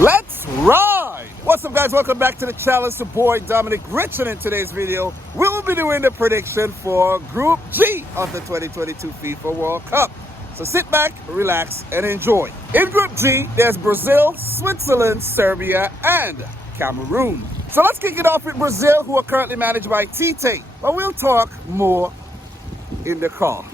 Let's ride! What's up, guys? Welcome back to the channel. It's your boy Dominic Rich, and in today's video we will be doing the prediction for Group G of the 2022 FIFA World Cup. So sit back, relax, and enjoy. In Group G, there's Brazil, Switzerland, Serbia, and Cameroon. So let's kick it off with Brazil, who are currently managed by Tite, but we'll talk more in the car.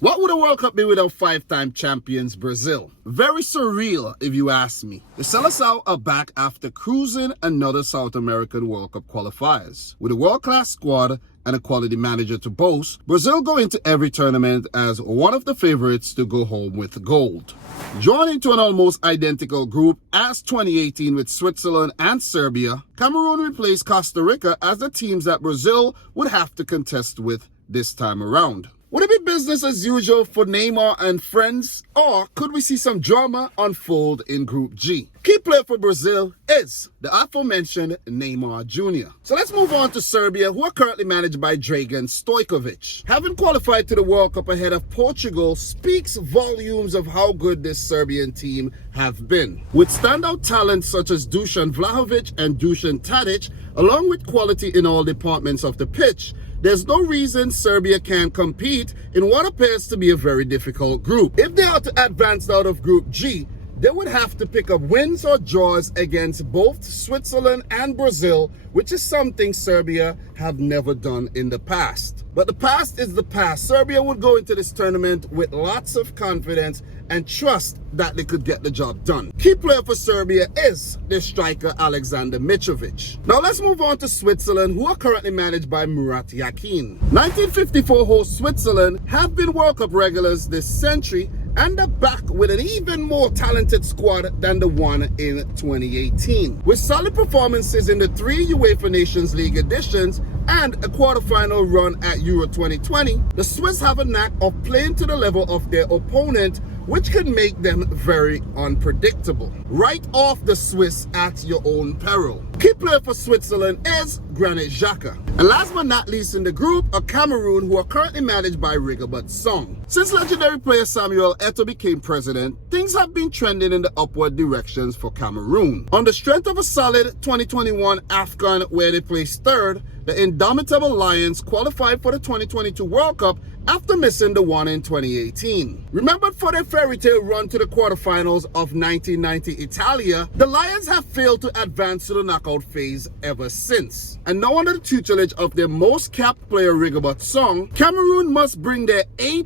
What would a World Cup be without five-time champions Brazil? Very surreal, if you ask me. The Seleção are back after cruising another South American World Cup qualifiers. With a world-class squad and a quality manager to boast, Brazil go into every tournament as one of the favorites to go home with gold. Joining to an almost identical group as 2018 with Switzerland and Serbia, Cameroon replaced Costa Rica as the teams that Brazil would have to contest with this time around. Would it be business as usual for Neymar and friends, or could we see some drama unfold in Group G? Key player for Brazil is the aforementioned Neymar Jr. So let's move on to Serbia, who are currently managed by Dragan Stojkovic. Having qualified to the World Cup ahead of Portugal speaks volumes of how good this Serbian team have been. With standout talents such as Dusan Vlahovic and Dusan Tadic, along with quality in all departments of the pitch, there's no reason Serbia can't compete in what appears to be a very difficult group. If they are to advance out of Group G, they would have to pick up wins or draws against both Switzerland and Brazil, which is something Serbia have never done in the past. But the past is the past. Serbia would go into this tournament with lots of confidence and trust that they could get the job done. Key player for Serbia is the striker Alexander Mitrovic. Now let's move on to Switzerland, who are currently managed by Murat Yakin. 1954 host Switzerland have been World Cup regulars this century and are back with an even more talented squad than the one in 2018. With solid performances in the 3 UEFA Nations League editions and a quarterfinal run at Euro 2020, the Swiss have a knack of playing to the level of their opponent, which can make them very unpredictable. Write off the Swiss at your own peril. Key player for Switzerland is Granit Xhaka. And last but not least in the group are Cameroon, who are currently managed by Rigobert Song. Since legendary player Samuel Eto'o became president, things have been trending in the upward directions for Cameroon. On the strength of a solid 2021 AFCON where they placed third, the indomitable Lions qualified for the 2022 World Cup after missing the one in 2018. Remembered for their fairy tale run to the quarterfinals of 1990 Italia, the Lions have failed to advance to the knockout phase ever since. And now under the tutelage of their most capped player Rigobert Song, Cameroon must bring their A+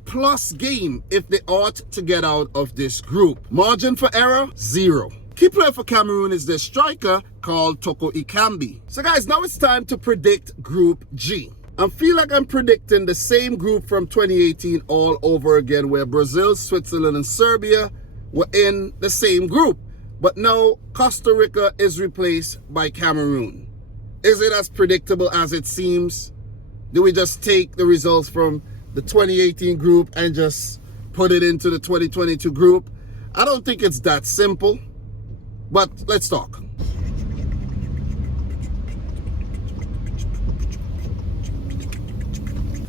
game if they ought to get out of this group. Margin for error, 0. Key player for Cameroon is their striker called Toko Ekambi. So guys, now it's time to predict Group G. I feel like I'm predicting the same group from 2018 all over again, where Brazil, Switzerland, and Serbia were in the same group. But now Costa Rica is replaced by Cameroon. Is it as predictable as it seems? Do we just take the results from the 2018 group and just put it into the 2022 group? I don't think it's that simple, but let's talk.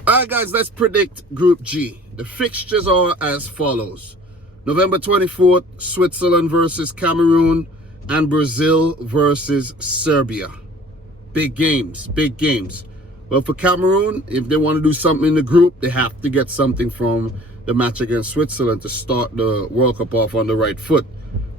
Alright guys, let's predict Group G. The fixtures are as follows. November 24th, Switzerland versus Cameroon and Brazil versus Serbia. Big games, big games. Well, for Cameroon, if they want to do something in the group, they have to get something from the match against Switzerland to start the World Cup off on the right foot.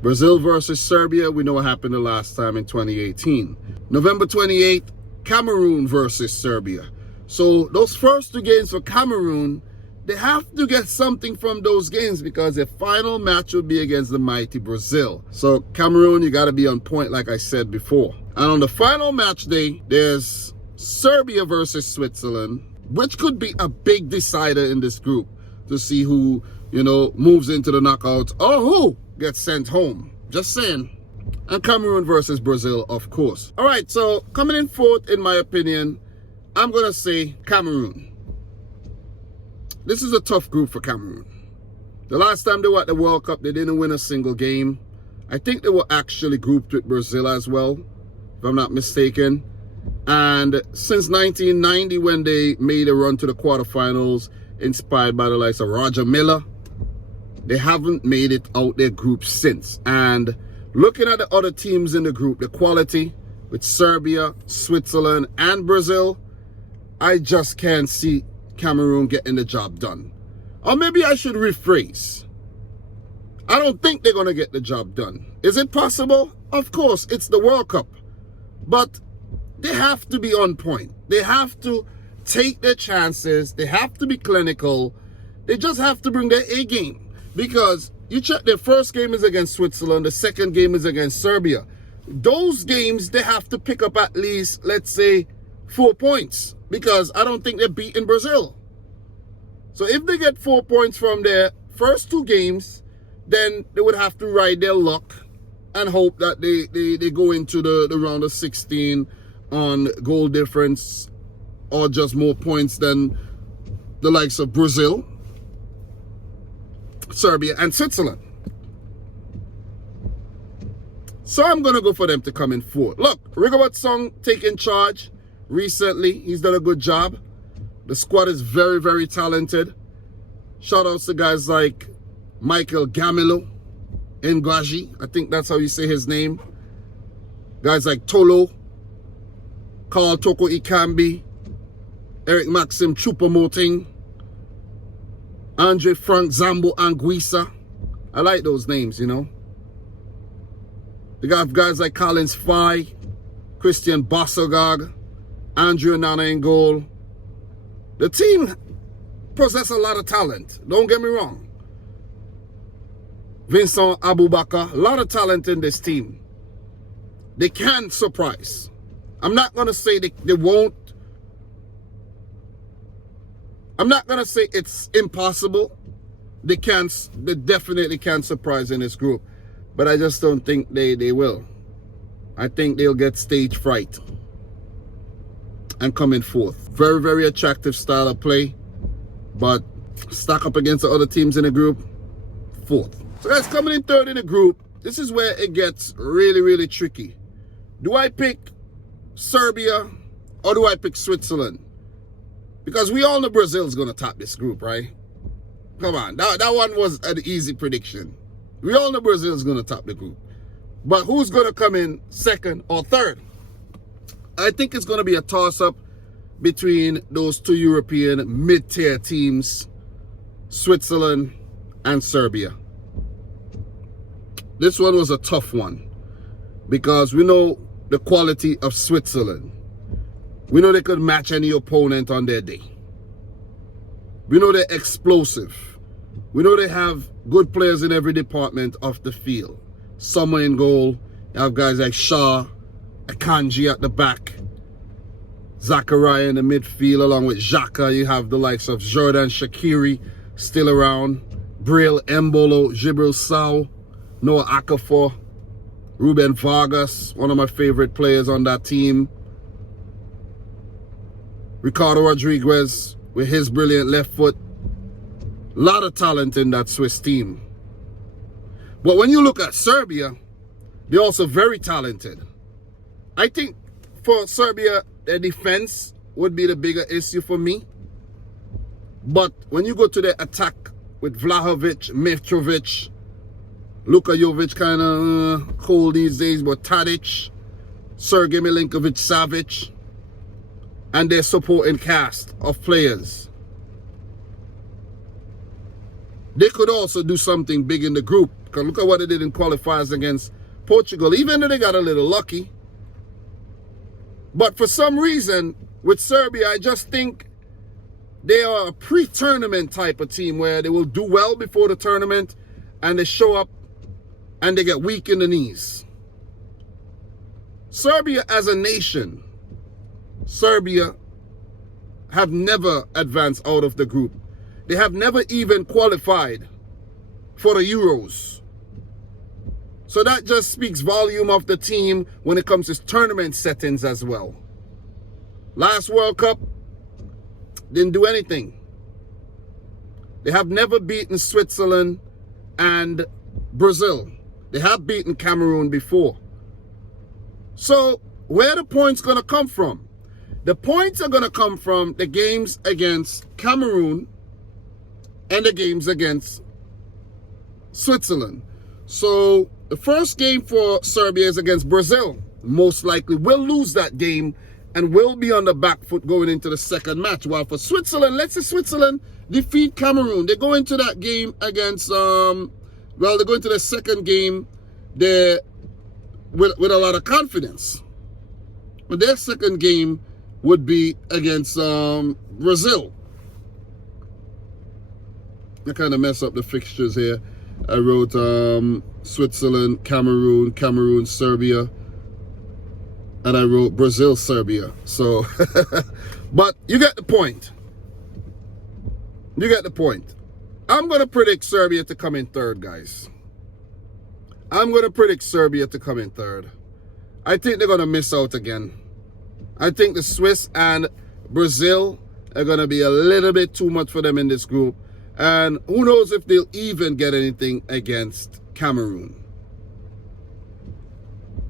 Brazil versus Serbia, we know what happened the last time in 2018. November 28th, Cameroon versus Serbia. So those first 2 games for Cameroon, they have to get something from those games because their final match will be against the mighty Brazil. So Cameroon, you got to be on point like I said before. And on the final match day, there's Serbia versus Switzerland, which could be a big decider in this group to see who, moves into the knockouts or who gets sent home. Just saying. And Cameroon versus Brazil, of course. All right, so coming in fourth, in my opinion, I'm going to say Cameroon. This is a tough group for Cameroon. The last time they were at the World Cup, they didn't win a single game. I think they were actually grouped with Brazil as well, if I'm not mistaken. And since 1990, when they made a run to the quarterfinals, inspired by the likes of Roger Miller, they haven't made it out their group since. And looking at the other teams in the group, the quality with Serbia, Switzerland, and Brazil, I just can't see Cameroon getting the job done. Or maybe I should rephrase. I don't think they're going to get the job done. Is it possible? Of course, it's the World Cup. But they have to be on point. They have to take their chances. They have to be clinical. They just have to bring their A game. Because you check, their first game is against Switzerland. The second game is against Serbia. Those games, they have to pick up at least, let's say, 4 points. Because I don't think they're beating Brazil. So if they get 4 points from their first 2 games, then they would have to ride their luck and hope that they go into the round of 16 on goal difference or just more points than the likes of Brazil, Serbia, and Switzerland. So I'm going to go for them to come in 4th. Look, Rigobert Song taking charge recently. He's done a good job. The squad is very, very talented. Shout outs to guys like Michael Gamilo Ngwaji. I think that's how you say his name. Guys like Tolo, Carl Toko Ikambi, Eric Maxim Choupo-Moting, Andre Frank Zambo Anguissa. I like those names, you know. They got guys like Collins Fye, Christian Bossogag, Andrew Nana in goal. The team possesses a lot of talent. Don't get me wrong. Vincent Abubakar, a lot of talent in this team. They can surprise. I'm not going to say they won't. I'm not going to say it's impossible. They definitely can surprise in this group. But I just don't think they will. I think they'll get stage fright and come in 4th. Very, very attractive style of play. But stack up against the other teams in the group, 4th. So guys, coming in 3rd in the group, this is where it gets really, really tricky. Do I pick Serbia or do I pick Switzerland? Because we all know Brazil's going to top this group, right? Come on, that one was an easy prediction. We all know Brazil's going to top the group. But who's going to come in 2nd or 3rd? I think it's going to be a toss-up between those 2 European mid-tier teams, Switzerland and Serbia. This one was a tough one because we know the quality of Switzerland. We know they could match any opponent on their day. We know they're explosive. We know they have good players in every department of the field. Sommer in goal. You have guys like Shaw, Akanji at the back, Zachariah in the midfield along with Xhaka. You have the likes of Jordan Shaqiri still around, Bril Embolo, Jibril Sow, Noah Okafor, Ruben Vargas, one of my favorite players on that team. Ricardo Rodriguez with his brilliant left foot. A lot of talent in that Swiss team. But when you look at Serbia, they're also very talented. I think for Serbia, their defense would be the bigger issue for me. But when you go to the attack with Vlahovic, Mitrovic, Luka Jovic kind of cold these days, but Tadic, Sergej Milinkovic-Savic, and their supporting cast of players. They could also do something big in the group. Because look at what they did in qualifiers against Portugal, even though they got a little lucky. But for some reason, with Serbia, I just think they are a pre-tournament type of team where they will do well before the tournament and they show up and they get weak in the knees. Serbia as a nation, Serbia have never advanced out of the group. They have never even qualified for the Euros. So that just speaks volume of the team when it comes to tournament settings as well. Last World Cup, didn't do anything. They have never beaten Switzerland and Brazil. They have beaten Cameroon before. So where the points going to come from? The points are going to come from the games against Cameroon and the games against Switzerland. So the first game for Serbia is against Brazil. Most likely will lose that game and will be on the back foot going into the second match. While for Switzerland, let's say Switzerland defeat Cameroon. They go into that game against, they go into the second game there with a lot of confidence. But their second game would be against Brazil. I kind of mess up the fixtures here. I wrote Switzerland, Cameroon, Serbia. And I wrote Brazil, Serbia. So, but you get the point. You get the point. I'm going to predict Serbia to come in third, guys. I'm going to predict Serbia to come in third. I think they're going to miss out again. I think the Swiss and Brazil are going to be a little bit too much for them in this group. And who knows if they'll even get anything against Cameroon.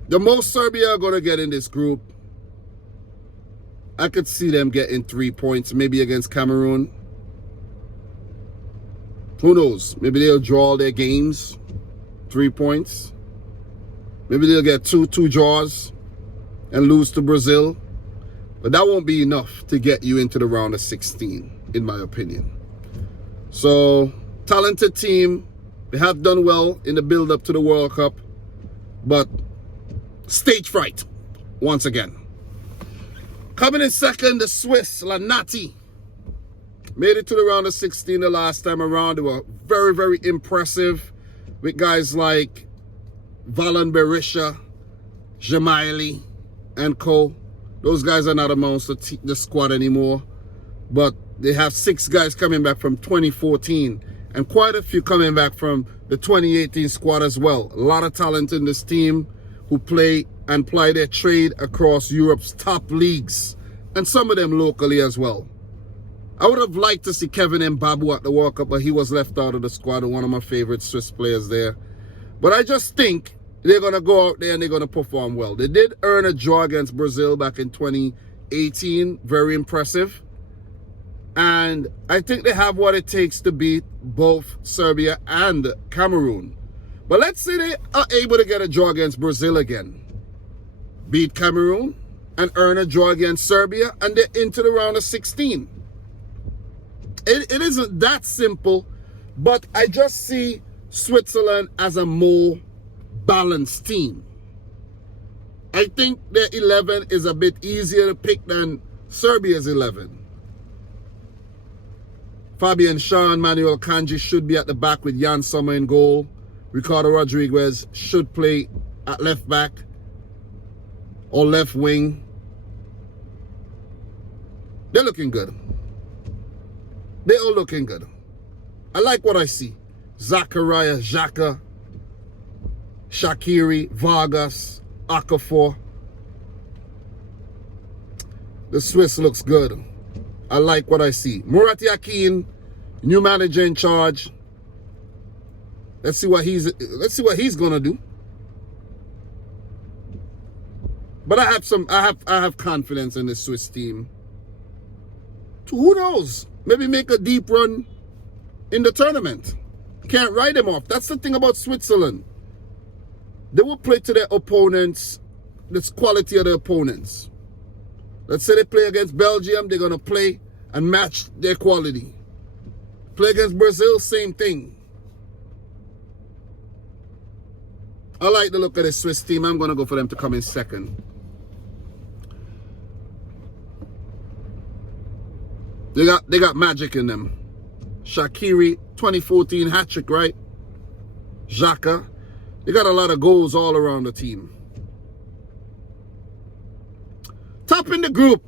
The most Serbia are going to get in this group, I could see them getting 3 points, maybe against Cameroon. Who knows? Maybe they'll draw their games, 3 points. Maybe they'll get two draws and lose to Brazil. But that won't be enough to get you into the round of 16, in my opinion. So, talented team. They have done well in the build-up to the World Cup. But stage fright, once again. Coming in second, the Swiss, Lanati. Made it to the round of 16 the last time around. They were very, very impressive with guys like Valan Berisha, Jamaili, and co. Those guys are not amongst the squad anymore. But they have 6 guys coming back from 2014. And quite a few coming back from the 2018 squad as well. A lot of talent in this team who play and ply their trade across Europe's top leagues. And some of them locally as well. I would have liked to see Kevin Mbabu at the World Cup, but he was left out of the squad, one of my favorite Swiss players there. But I just think they're going to go out there and they're going to perform well. They did earn a draw against Brazil back in 2018. Very impressive. And I think they have what it takes to beat both Serbia and Cameroon. But let's say they are able to get a draw against Brazil again. Beat Cameroon and earn a draw against Serbia, and they're into the round of 16. It isn't that simple, but I just see Switzerland as a more balanced team. I think their 11 is a bit easier to pick than Serbia's 11. Fabian Schär and Manuel Kanji should be at the back with Jan Sommer in goal. Ricardo Rodriguez should play at left back or left wing. They're looking good. They're all looking good. I like what I see. Zachariah, Xhaka, Shaqiri, Vargas, Okafor. The Swiss looks good. I like what I see. Murat Yakin, new manager in charge. Let's see what he's gonna do. But I have confidence in the Swiss team. Who knows? Maybe make a deep run in the tournament. Can't write them off. That's the thing about Switzerland. They will play to their opponents, the quality of the opponents. Let's say they play against Belgium, they're going to play and match their quality. Play against Brazil, same thing. I like the look of the Swiss team. I'm going to go for them to come in second. They got magic in them. Shaqiri, 2014 hat-trick, right? Xhaka. They got a lot of goals all around the team. Top in the group,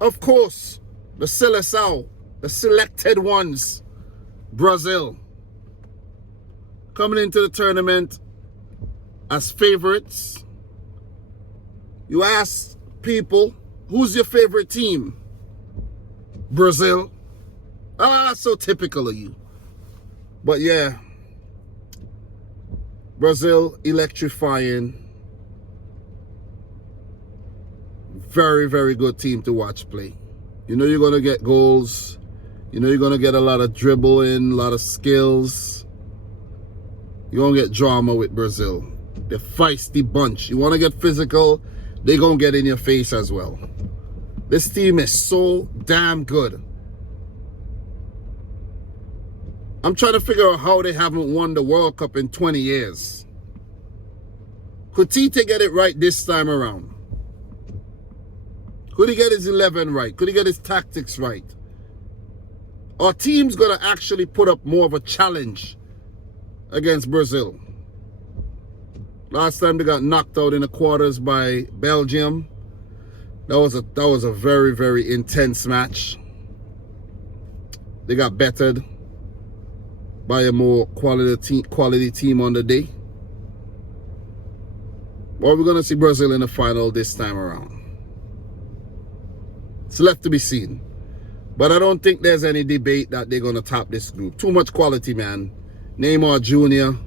of course, the Seleção, the selected ones, Brazil. Coming into the tournament as favorites. You ask people, who's your favorite team? Brazil. Ah, so typical of you. But yeah, Brazil electrifying. very, very good team to watch play. You know you're going to get goals. You know you're going to get a lot of dribbling, a lot of skills. You're going to get drama with Brazil. They're feisty bunch. You want to get physical, they're going to get in your face as well. This team is so damn good. I'm trying to figure out how they haven't won the World Cup in 20 years. Could Tite get it right this time around? Could he get his 11 right? Could he get his tactics right? Our team's going to actually put up more of a challenge against Brazil. Last time they got knocked out in the quarters by Belgium. That was a very, very intense match. They got bettered by a more quality team on the day. Or we're going to see Brazil in the final this time around. It's left to be seen. But I don't think there's any debate that they're going to top this group. Too much quality, man. Neymar Jr.,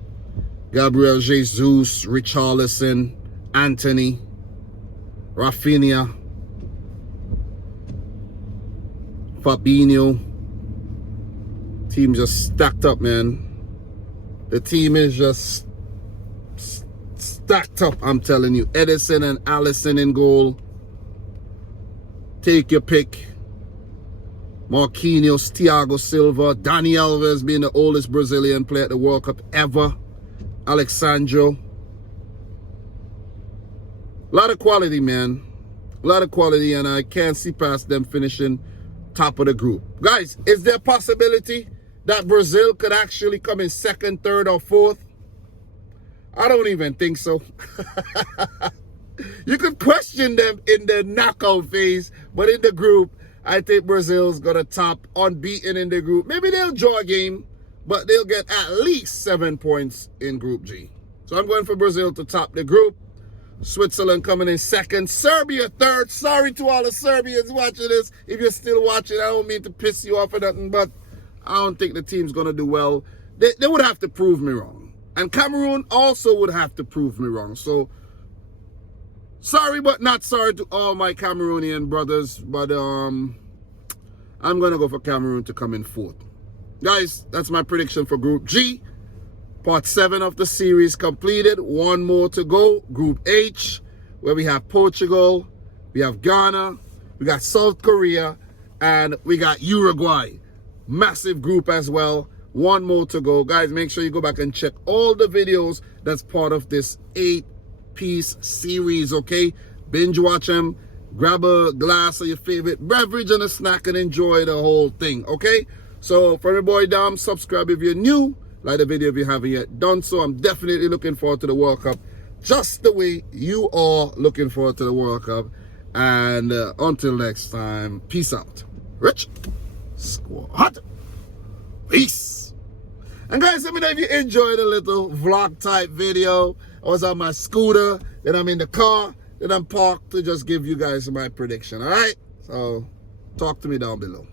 Gabriel Jesus, Richarlison, Anthony, Rafinha, Fabinho. Team just stacked up, man. The team is just stacked up, I'm telling you. Edison and Alisson in goal. Take your pick. Marquinhos, Thiago Silva, Dani Alves being the oldest Brazilian player at the World Cup ever. Alexandro. A lot of quality, man. A lot of quality, and I can't see past them finishing top of the group. Guys, is there a possibility that Brazil could actually come in second, third, or fourth? I don't even think so. You could question them in the knockout phase, but in the group, I think Brazil's going to top unbeaten in the group. Maybe they'll draw a game, but they'll get at least 7 points in Group G. So I'm going for Brazil to top the group. Switzerland coming in second. Serbia third. Sorry to all the Serbians watching this. If you're still watching, I don't mean to piss you off or nothing, but I don't think the team's going to do well. They would have to prove me wrong. And Cameroon also would have to prove me wrong. So, sorry but not sorry to all my Cameroonian brothers. But I'm going to go for Cameroon to come in fourth. Guys, that's my prediction for Group G. Part 7 of the series completed. One more to go. Group H, where we have Portugal, we have Ghana, we got South Korea, and we got Uruguay. Massive group as well. One more to go. Guys, make sure you go back and check all the videos that's part of this 8-piece series, okay? Binge watch them. Grab a glass of your favorite beverage and a snack and enjoy the whole thing, okay? So, for my boy Dom, subscribe if you're new. Like the video if you haven't yet done so. I'm definitely looking forward to the World Cup, just the way you are looking forward to the World Cup. And until next time, peace out. Rich Squad. Peace. And guys, let me know if you enjoyed a little vlog type video. I was on my scooter, then I'm in the car, then I'm parked to just give you guys my prediction. All right? So talk to me down below.